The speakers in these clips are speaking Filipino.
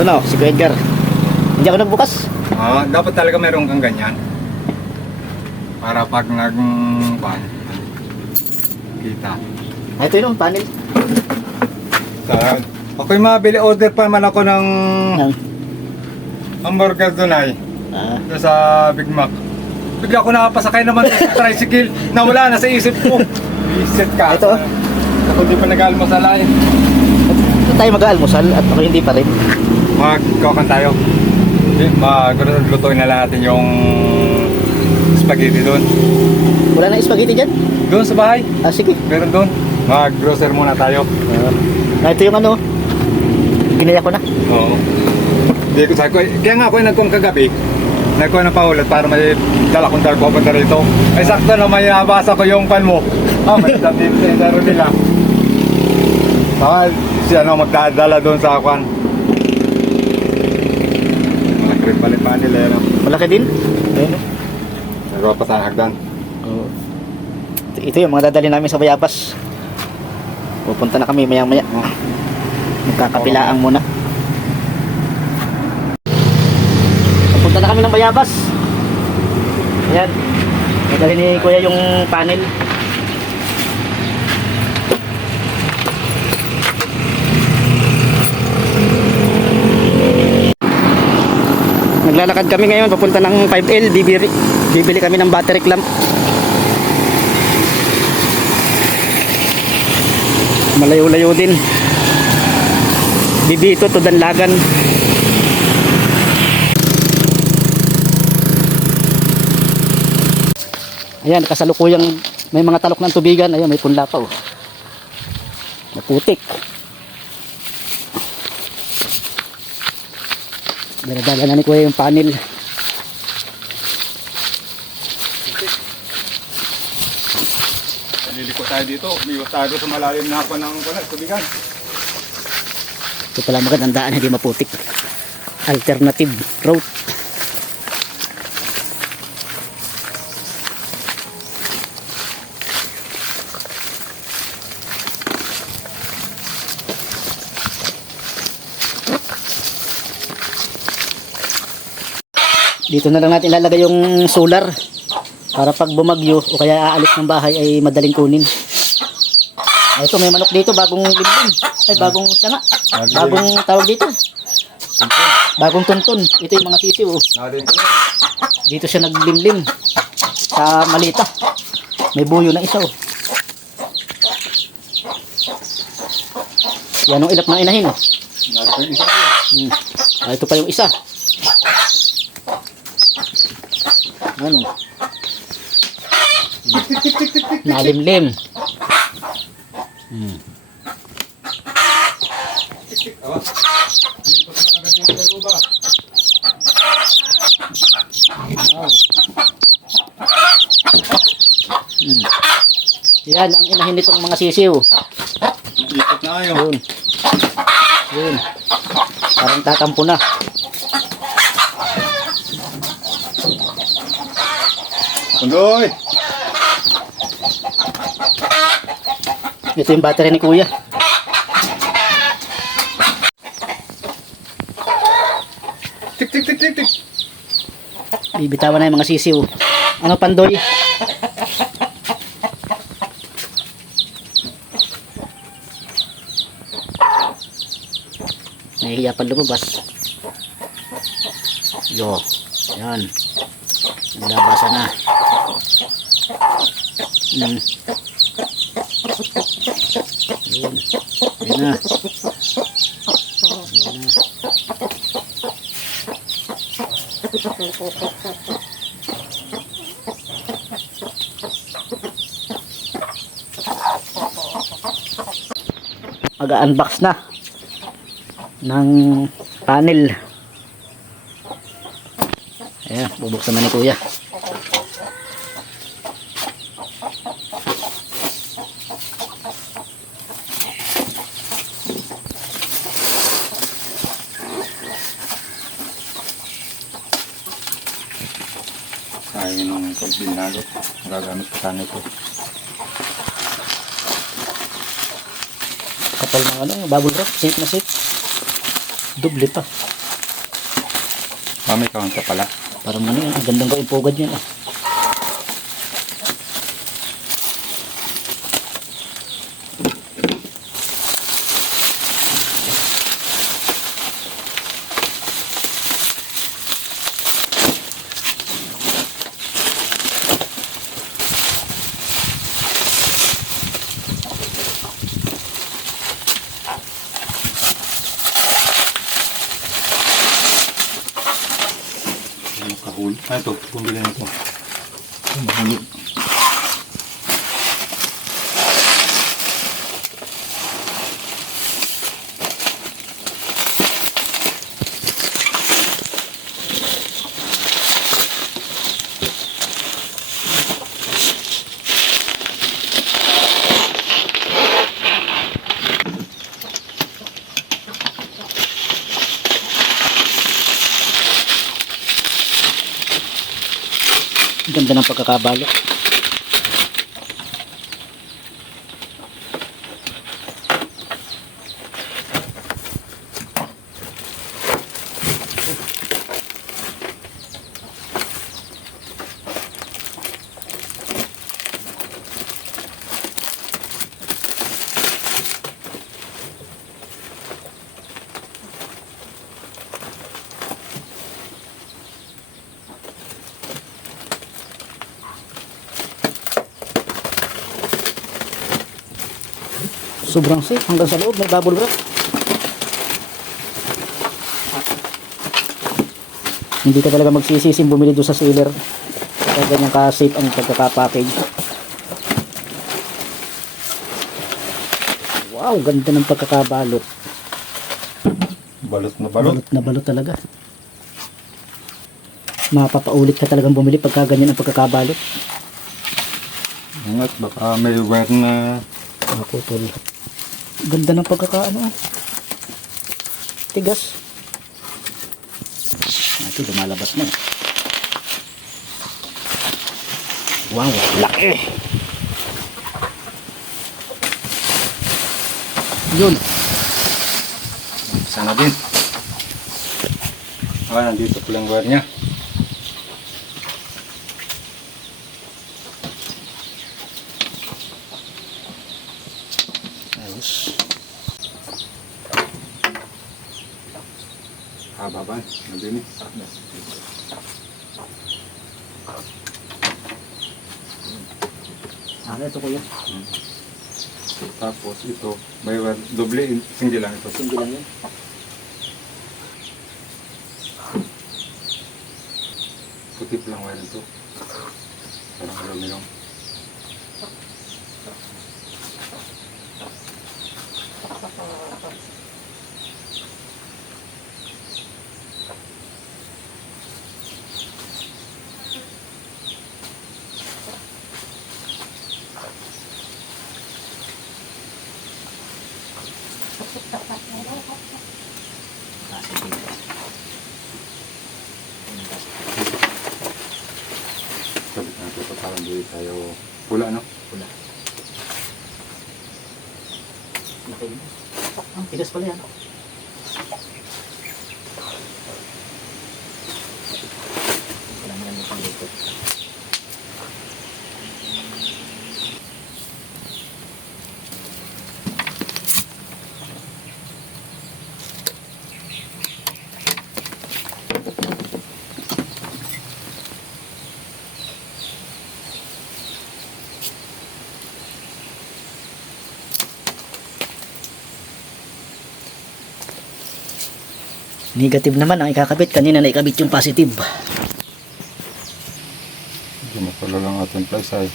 Ito na, si Kuya Edgar. Hindi ako nagbukas. Dapat talaga meron kang ganyan. Para pag kita. Ito yun, panel. Ako'y mabili, order pa naman ako ng Yan. hamburger doon ay. Doon sa Big Mac. Bigla ko nakapasakay naman sa tricycle na wala na sa isip ko. Isip ka. Ito? Ako hindi pa nag-almusal ay. Ito tayo mag-aalmusal at ako hindi pa rin. Magkakan tayo. Maglutuin na natin yung spaghetti doon. Wala na spaghetti dyan? Doon sa bahay. Sige. Meron doon. Mag-grocer muna tayo. Ito yung ano, ginaya ko na. Oo. Hindi ko sabi ko, kaya nga ako yung nagkuhan kagabi. Nagkuhan ng paulat para may dala kong darko pa rito. Ay sakto na may nabasa ko yung pan mo. May dating tendero nila. Siya magdadala doon sa akuan. Malaki pala pa nila yun. Malaki din? Ayun. Nagawa pa sa hagdan. Ito yung mga dadali namin sa Bayabas. Pupunta na kami maya-maya. Magkakapilaan muna. Pupunta na kami ng Bayabas. Ayan. Nadali ni Kuya yung panel. Naglalakad kami ngayon papunta ng 5L. Bibili kami ng battery clamp. Malayo-layo din. Bibito to Danlagan. Ayan, kasalukuyang may mga talok ng tubigan. Ayan, may punla pa oh. Maputik. Daladala na ni Kuya yung panel. Liliko tayo dito. Umiwas tayo sa malalim na ako ng tubigan. Ito pala magandang daan, hindi maputik. Alternative route. Dito na lang natin ilalagay yung solar para pag bumagyo o kaya aalis ng bahay ay madaling kunin. Ito may manok dito, bagong limlim. Ay bagong sanga. Bagong tawag dito. Bagong tuntun. Ito yung mga sisiw. Dito siya naglimlim sa malita. May buyo na isa oh. Yan ang ilap ng inahin oh. Ito pa yung isa. Ano? Nalimlim. Yan ang inahin nitong mga sisiw. Ikot na kayo. Yun. Parang tatampo na. Pundoy! Ito yung battery ni Kuya. Tik tik tik tik tik. Bibitawan na yung mga sisiw. Ano Pandoy? Nahihiya pa lumabas. Yo. Yan. Naglabasa na. Yun. Yun na. Mag-unbox na ng panel. Ayan, bubuksan na ni Kuya. Kaya nung pagbinalot, gagamit pa sana ito. Kapal ng ano, bubble wrap, safe na safe. Doble pa. May kaunta pala. Parang ano yan, ang gandang gawin pugad yan ah. Kahul. Ito, bumili na ito. Mahuli. Ganda ng pagkakabalot. Sobrang safe hanggang sa loob may bubble wrap. Hindi ka talaga magsisisim bumili doon sa seller. Kaya ganyan ka safe ang pagkakapackage. Wow, ganda ng pagkakabalot. Balot na balot. Balot na balot talaga. Mapapaulit ka talagang bumili pagka ganyan ang pagkakabalot. Ingat, baka may wire na Ako tol. Ganda ng pagkakaano ah. Tigas. Ito lumalabas na. Wow, laki. Yun. sana din. Nandito po lang wire niya. Ayos. Haba ba? Nandini. Ito kuya. Tapos ito, may wire, doble, single lang ito. Single lang yun. Puti po lang wire ito. Parang aluminum. Sabit na ito, parang di tayo pula, no? Pula. Ang tigas pala yan. Negative naman ang ikakabit. Kanina na ikabit yung positive. Hindi na pala lang ating plus ay.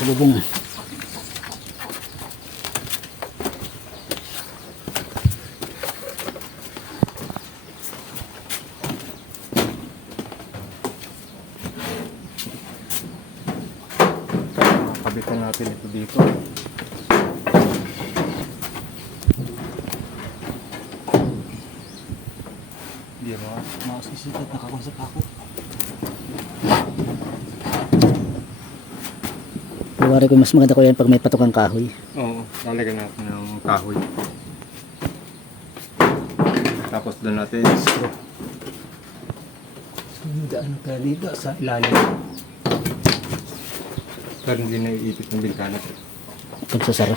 sa bubong. Kabitan natin ito dito. Hindi mo. Makasisikat, nakakonsak ako. Pawari ko mas maganda ko yan pag may patukang kahoy. Oo, lalagyan natin ng kahoy. Tapos doon natin screw. Daan ka dito sa ilalim. Pero hindi na iipit ng bintana. Pagsasara.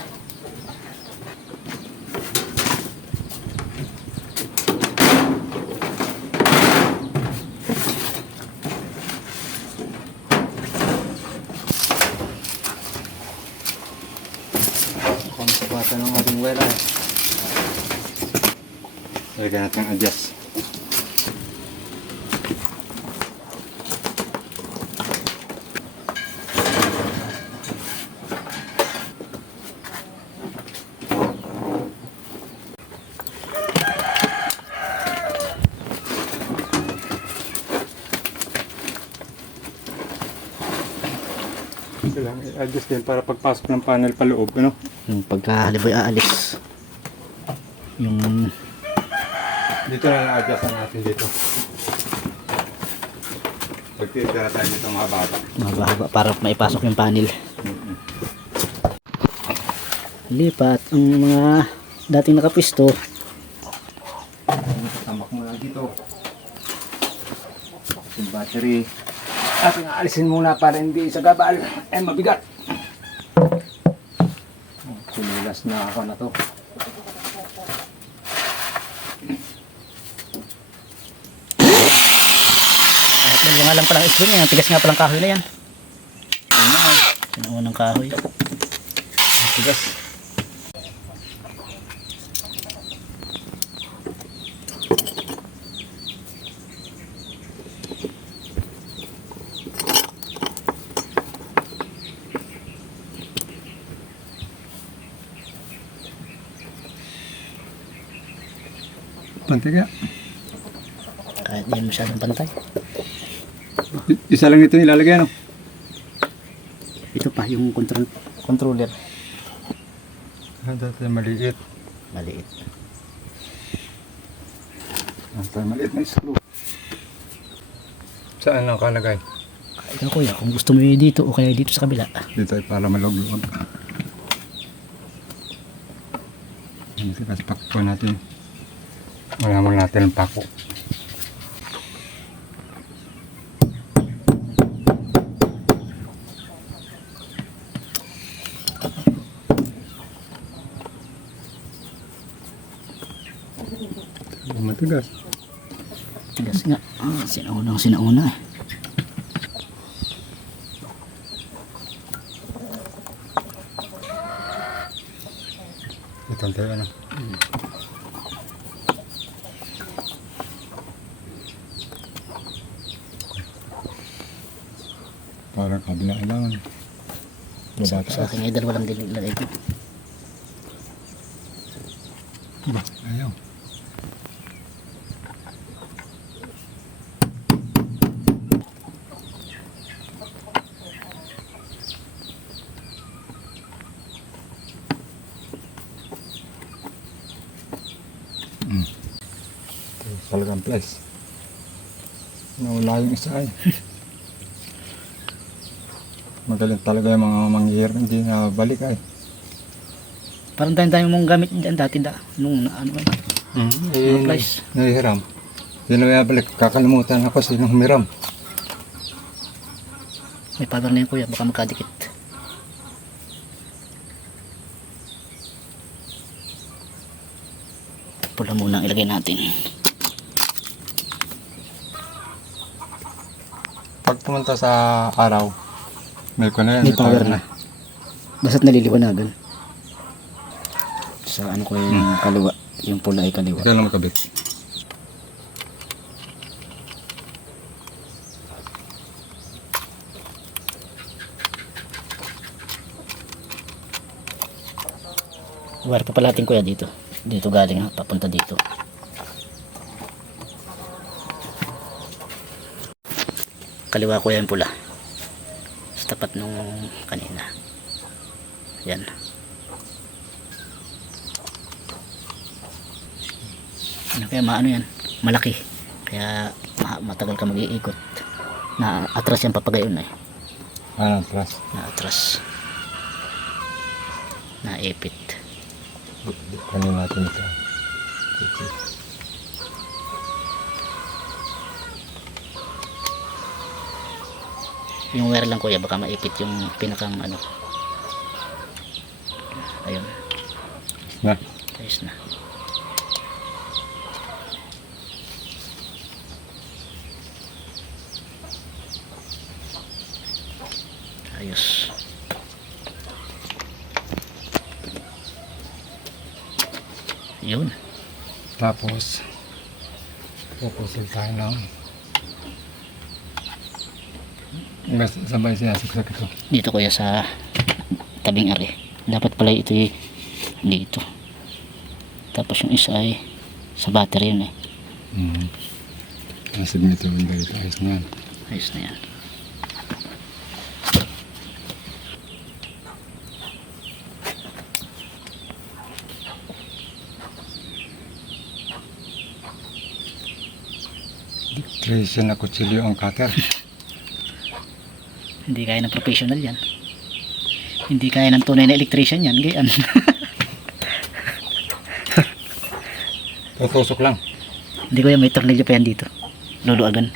Kung sapatan ng ating wala. Lalagyan natin ng adjust. Kailangan i-adjust din para pagpasok ng panel paloob, ano? Yung pagkahaliboy aalis. Yung Dito na na-adjust natin dito. Pagtitira tayo dito mahaba. mahaba para maipasok yung panel. Lipat ang mga dating nakapwisto. Tambak mo lang dito. Yung battery. Ating aalisin muna para hindi sa gabal. Mabigat. Sinilas na ako na to. Kahit dalawa nga lang palang isbon yan. Tigas nga palang kahoy na yan. Yun na. Sinuunang kahoy. Tigas. Pantiga. Kahit di masyadong pantay. Isa lang ito ilalagay, no? Ito pa yung controller. Dati maliit. Maliit. Dati maliit na screw. Saan ang kalagay? Ikaw kuya, kung gusto mo yun dito o kaya dito sa kabila. Dito ay para malog-log. Kasi pakpo natin. Wala mo natin ang pako. Matigas. Tigas nga. Sinauna eh. Ito tayo na. Parang kabila kailangan. Sa Babataas. akin ay dalawa lang din nilagay ko. Ayaw. Talagang place. Nawala yung isa ay. Magaling talaga yung mga manghihirap, hindi na balik ay. Parang tayo mong gamit dyan dati nung ano ba? Yung place. Nahihiram. Hindi na balik. Kakalimutan ako sinong humiram. May power na yun kuya, baka magkadikit. Pula muna ang ilagay natin. Pag pumunta sa araw, may ko na yan. May power na. Basta't naliliwanagan. Sa ano ko yung kaliwa, yung pula ay kaliwa. Ikaw lang magkabit. Wire pa pala natin kuya dito. Dito galing ha, papunta dito. Kaliwa ko yan pula. Sa tapat nung kanina. Yan. Ano kaya maano yan? Malaki. Kaya matagal ka mag-iikot. Na atras yan papagayon eh. Ano, plus? Na atras. Na ipit. Kanin natin ito. Yung wire lang kuya, baka maipit yung pinakang ano. Ayun. Na. Ayos na. Ayos. Yun. Tapos, pupusil tayo ng sabay sinasaksak ito. Dito kuya sa tabing ari. Dapat pala ito dito. Tapos yung isa ay sa battery yun eh. Nasib nito yung ganito. Ayos na yan. Ayos na yan. Tracer na kutsilyo ang cutter. Hindi kaya ng professional yan. Hindi kaya ng tunay na electrician yan. Gayaan. Tutusok lang. Hindi ko yan, may tornilyo pa yan dito. Luluagan.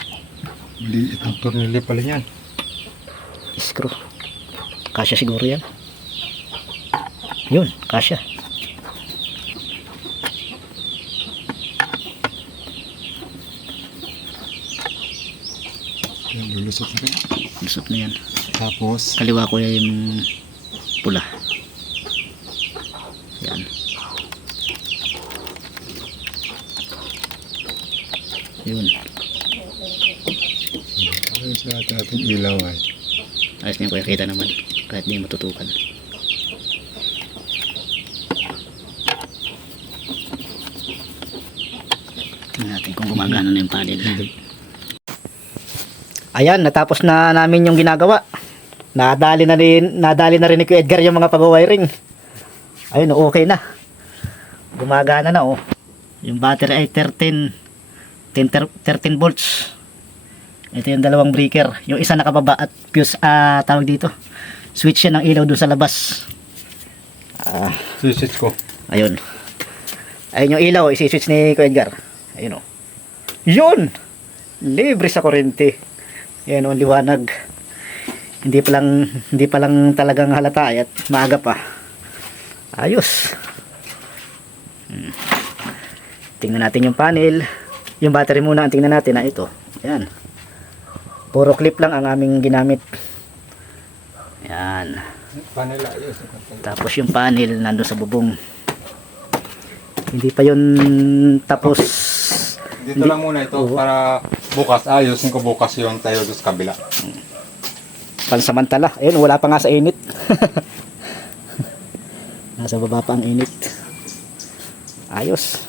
Hindi itong tornilyo pala yan. Screw. Kasya siguro yan. Yun, kasya. Lulusot na rin. Lusot na yan. Tapos, Kaliwa ko yung pula. Yan. Yun. ayos na ating ilaw ay. Ayos na yung kuya, kita naman. Kahit di matutukan. Tingnan natin kung gumagana na yung panel. Ayan, natapos na namin yung ginagawa. Nadali na rin ni Kuya Edgar yung mga pag-wiring. Ayun, okay na. Gumagana na oh. Yung battery ay 13 volts. Ito yung dalawang breaker. Yung isa nakababa at fuse, tawag dito. Switch yan ng ilaw dun sa labas. Switch ko. Ayun. Ayun yung ilaw, isi-switch ni Kuya Edgar. Ayun oh. Yun! Libre sa kuryente. Yan o, liwanag. Hindi pa lang talagang halata at maaga pa. Ayos. Tingnan natin yung panel. Yung battery muna ang tingnan natin na ito. Ayan. Puro clip lang ang aming ginamit. Ayan. Panel ayos. Tapos yung panel nandun sa bubong. Hindi pa yun tapos. Dito lang muna ito para bukas. Ayusin ko bukas yung tayo doon sa kabila. Pansamantala. Ayun, wala pa nga sa init. Nasa baba pa ang init. Ayos.